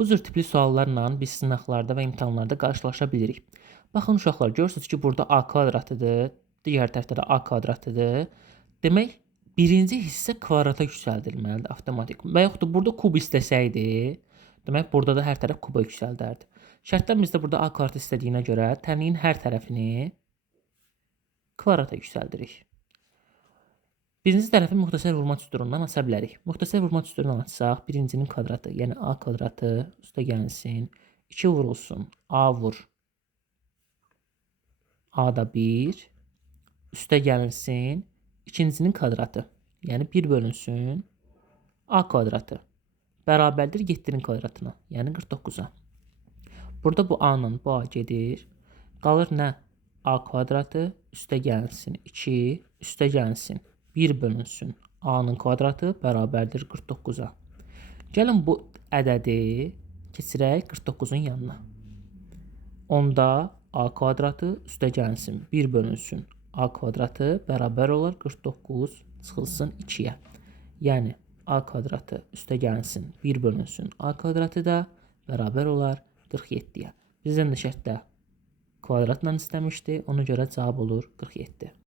Bu cür tipli suallarla biz sınaqlarda və imtahanlarda qarşılaşa bilirik. Baxın uşaqlar, görürsünüz ki, burada a kvadratıdır, digər tərəfdə də a kvadratıdır. Demək, birinci hissə kvadrata yüksəldilməlidir avtomatik. Və yaxud da burada kub istəsəydi, demək burada da hər tərəf kuba yüksəldərdi. Şərtdən bizdə burada a kvadrat istədiyinə görə tənliyin hər tərəfini kvadrata yüksəldirik. Birinci tərəfi müxtəsər vurma cüzdurundan aça bilərik. Müxtəsər vurma cüzdurundan açsaq, birincinin kvadratı, yəni a kvadratı üstə gəlsin, 2 vurulsun, a vur, a da 1, üstə gəlinsin, ikincinin kvadratı, yəni 1 bölünsün, a kvadratı, bərabərdir 7-nin kvadratına, yəni 49-a. Burada bu a ilə bu a gedir, qalır nə? A kvadratı üstə gəlsin 2, üstə gəlsin 1 bölünsün a-nın kvadratı bərabərdir 49-a. Gəlin bu ədədi keçirək 49-un yanına. Onda a kvadratı üstə gəlsin 1 bölünsün a kvadratı bərabər olar 49 çıxılsın 2-yə. Yəni a kvadratı üstə gəlsin 1 bölünsün a kvadratı da bərabər olar 47-yə. Bizdən də şərtdə kvadratla istəmişdi, ona görə cavab olur 47.